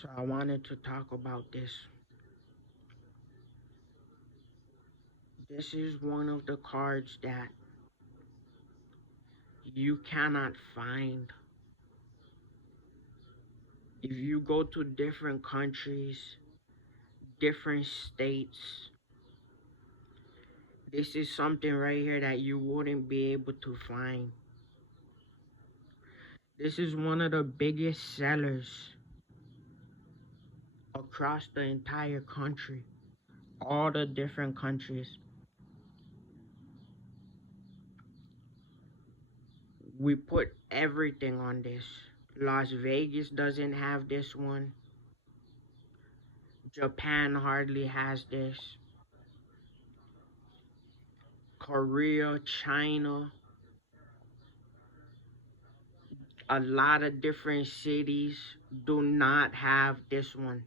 So I wanted to talk about this. This is one of the cards that you cannot find. If you go to different countries, different states, this is something right here that you wouldn't be able to find. This is one of the biggest sellers across the entire country, all the different countries. We put everything on this. Las Vegas doesn't have this one. Japan hardly has this. Korea, China, a lot of different cities do not have this one.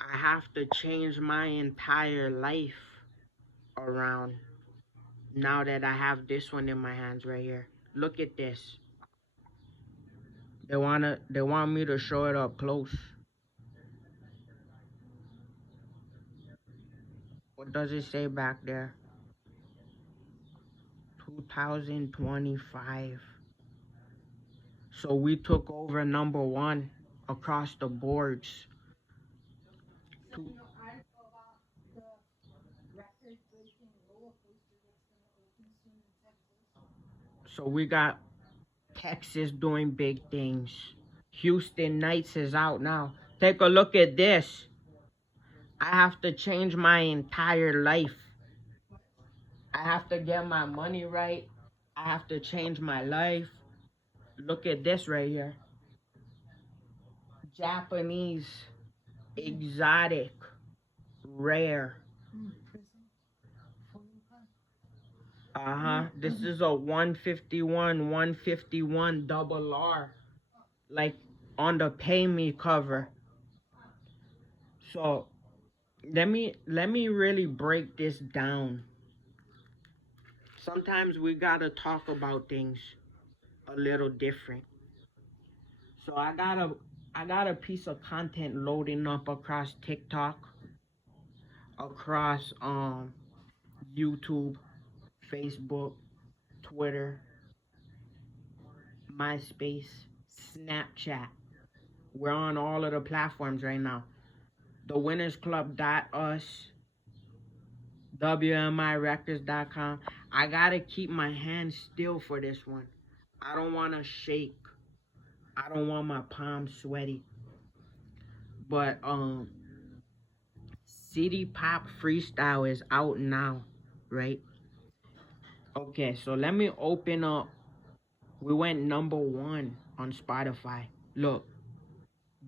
I have to change my entire life around now that I have this one in my hands right here. Look at this. They want me to show it up close. What does it say back there? 2025. So we took over number one across the boards. So we got Texas doing big things. Houston Knights is out now. Take a look at this. I have to change my entire life. I have to get my money right. I have to change my life. Look at this right here. Japanese, exotic, rare. This is a 151 double R. Like on the Pay Me cover. So let me really break this down. Sometimes we gotta talk about things a little different. So I got a piece of content loading up across TikTok, across YouTube, Facebook, Twitter, MySpace, Snapchat. We're on all of the platforms right now. The Winners Club.us, WMIRecords.com. I gotta keep my hands still for this one. I don't wanna shake. I don't want my palms sweaty. But City Pop Freestyle is out now, right? Okay, so let me open up. We went number one on Spotify. Look,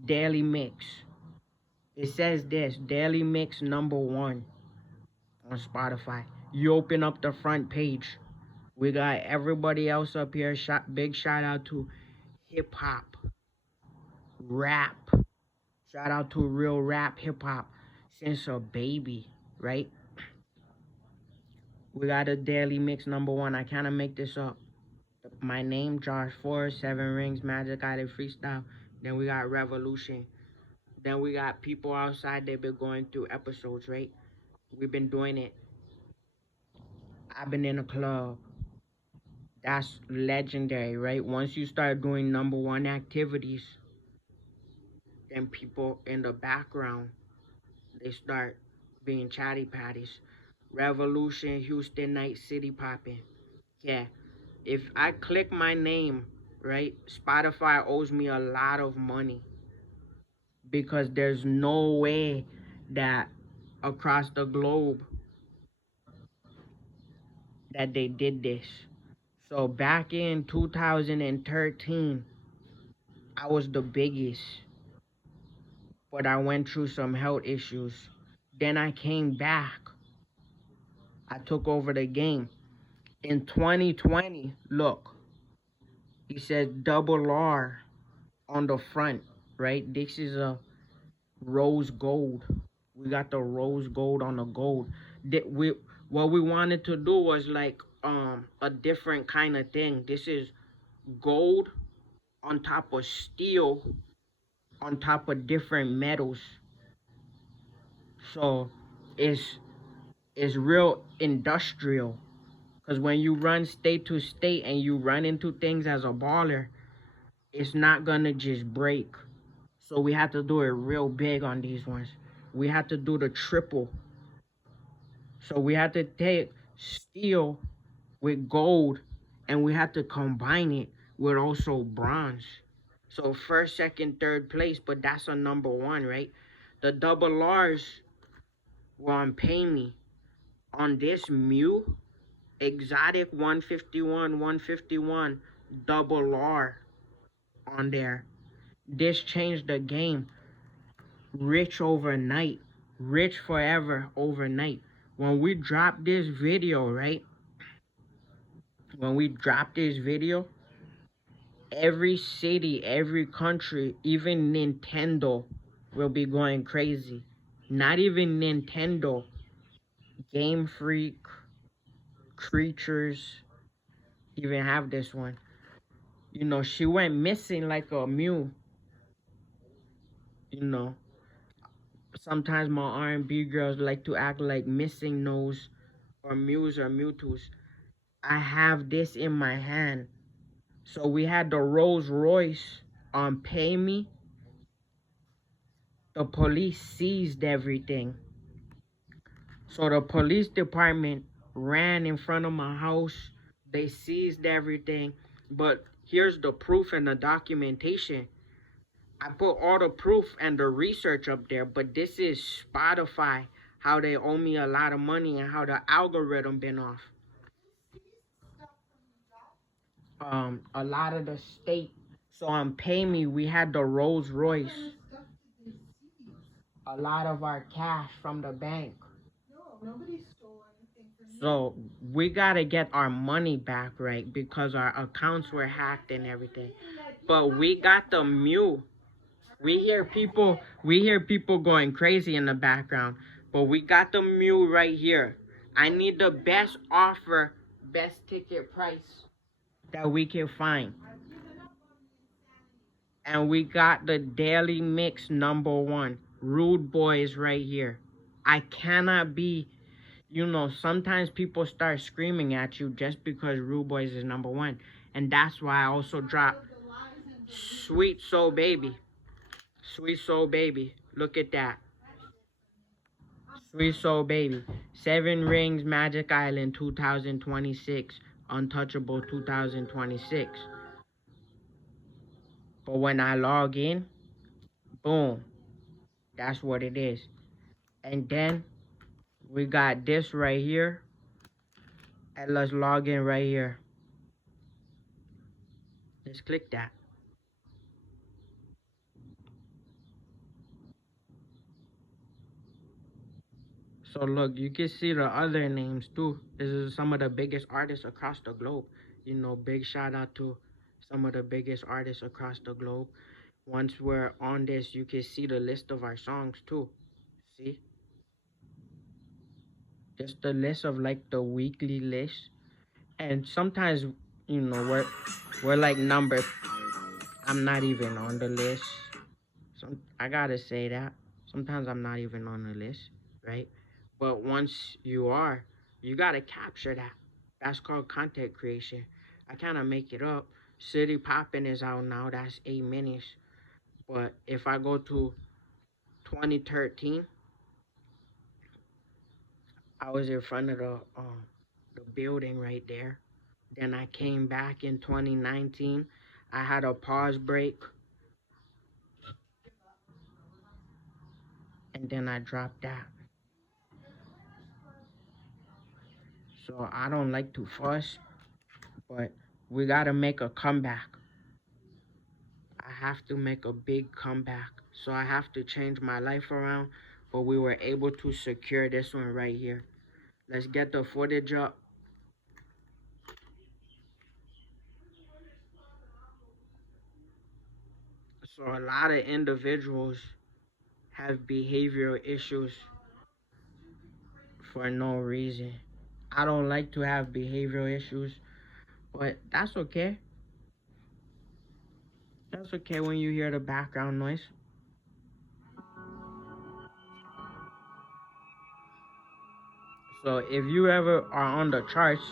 Daily Mix. It says this, Daily Mix number one on Spotify. You open up the front page. We got everybody else up here. Big shout out to hip hop, rap. Shout out to real rap, hip hop since a baby, right? We got a Daily Mix number one. I cannot make this up. My name, Josh Forrest, Seven Rings, Magic Island Freestyle. Then we got Revolution. Then we got people outside. They've been going through episodes, right? We've been doing it. I've been in a club. That's legendary, right? Once you start doing number one activities, then people in the background, they start being chatty patties. Revolution, Houston Night City popping. Yeah. If I click my name, right, Spotify owes me a lot of money because there's no way that across the globe that they did this. So back in 2013, I was the biggest, but I went through some health issues. Then I came back. I took over the game. In 2020, look, it says double R on the front, right? This is a rose gold. We got the rose gold on the gold. What we wanted to do was like a different kind of thing. This is gold on top of steel, on top of different metals. So it's real industrial. Because when you run state to state and you run into things as a baller, it's not gonna just break. So we have to do it real big on these ones. We have to do the triple. So we have to take steel with gold and we have to combine it with also bronze. So first, second, third place, but that's a number one, right? The double R's were on Pay Me. On this Mew, Exotic 151, 151, double R on there. This changed the game. Rich overnight. Rich forever overnight. When we drop this video, right? When we drop this video, every city, every country, even Nintendo will be going crazy. Not even Nintendo. Game Freak, Creatures, even have this one. You know, she went missing like a Mew. You know, sometimes my R&B girls like to act like Missing Nose or Mews or Mewtwo's. I have this in my hand. So we had the Rolls Royce on Pay Me. The police seized everything. So the police department ran in front of my house. They seized everything. But here's the proof and the documentation. I put all the proof and the research up there, but this is Spotify, how they owe me a lot of money and how the algorithm been off. A lot of the state. So on Pay Me, we had the Rolls Royce. A lot of our cash from the bank. So we gotta get our money back, right? Because our accounts were hacked and everything. But we got the Mew. We hear people going crazy in the background. But we got the Mew right here. I need the best offer, best ticket price that we can find. And we got the Daily Mix #1. Rude Boys right here. I cannot be, sometimes people start screaming at you just because Rude Boys is #1. And that's why I also dropped Sweet Soul Baby. Sweet Soul Baby. Look at that. Sweet Soul Baby. 7 Rings Magic Island 2026. Untouchable 2026. But when I log in, boom. That's what it is. And then we got this right here. And let's log in right here. Let's click that. So look, you can see the other names too. This is some of the biggest artists across the globe. Big shout out to some of the biggest artists across the globe. Once we're on this, you can see the list of our songs too. See? Just the list of like the weekly list. And sometimes, we're like number. I'm not even on the list. I gotta say that. Sometimes I'm not even on the list, right? But once you are, you gotta capture that. That's called content creation. I kind of make it up. City Poppin' is out now. That's 8 minutes. But if I go to 2013, I was in front of the building right there. Then I came back in 2019. I had a pause break. And then I dropped that. So I don't like to fuss, but we gotta make a comeback. I have to make a big comeback. So I have to change my life around, but we were able to secure this one right here. Let's get the footage up. So a lot of individuals have behavioral issues for no reason. I don't like to have behavioral issues, but that's okay. That's okay when you hear the background noise. So if you ever are on the charts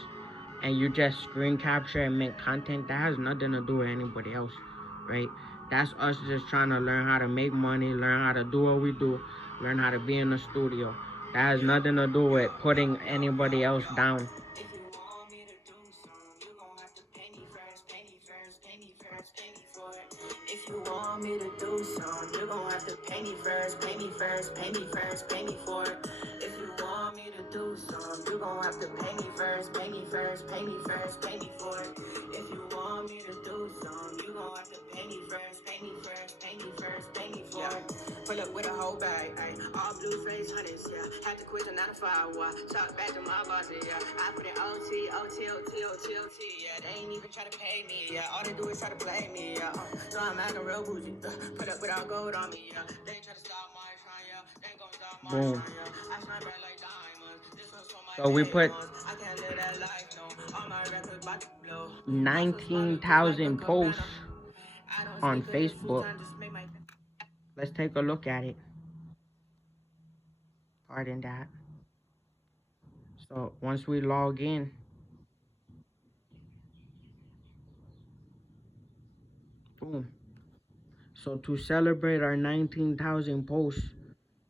and you just screen capture and make content, that has nothing to do with anybody else, right? That's us just trying to learn how to make money, learn how to do what we do, learn how to be in the studio. That has nothing to do with putting anybody else down. If you want me to do something, you're gonna have to pay me first, pay me first, pay me first, pay me for it. If you want me to do something, you're gonna have to pay me first, pay me first, pay me first, pay me for it. If you want me to do something, you're gonna have to pay me first, pay me first, pay me first, pay me for it. Pull up with a whole bag, ayy. All blue face hunters, yeah. Had to quit the 9 to 5, why? Talk back to my bosses, yeah. I put in OT, OT, OT, OT, OT, yeah. They ain't even try to pay me, yeah. All they do is try to play me, yeah. So I'm acting real bougie, put up with all gold on me, yeah. They try to stop my shine, yeah. They ain't gonna stop my shine, yeah. I shine bright like diamonds. This one's for my so we put I can't live that life, no. All my records about to blow. 19,000 posts on Facebook. Let's take a look at it. Pardon that. So once we log in, boom. So to celebrate our 19,000 posts,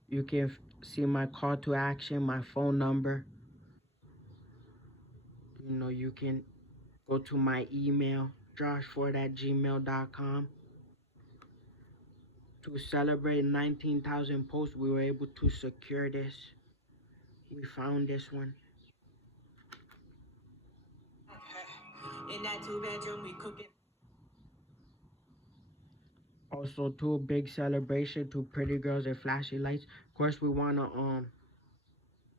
you can see my call to action, my phone number. You know, you can go to my email, joshford@gmail.com. To celebrate 19,000 posts, we were able to secure this. We found this one. In that 2-bedroom, we cooking. Also, to a big celebration, to pretty girls and flashy lights. Of course, we wanna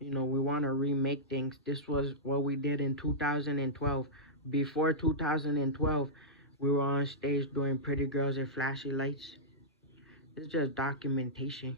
we wanna remake things. This was what we did in 2012. Before 2012, we were on stage doing pretty girls and flashy lights. It's just documentation.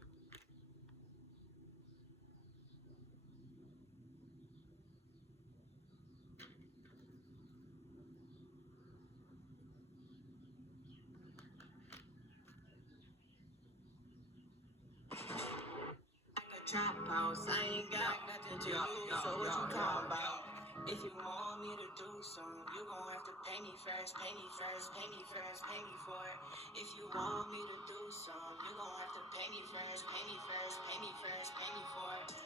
Trap house, I ain't got nothing to lose, so what you talking about? If you want me to do something, you gon' have to pay me first, pay me first, pay me first, pay me for it. If you want me to do something, you gon' have to pay me first, pay me first, pay me first, pay me for it.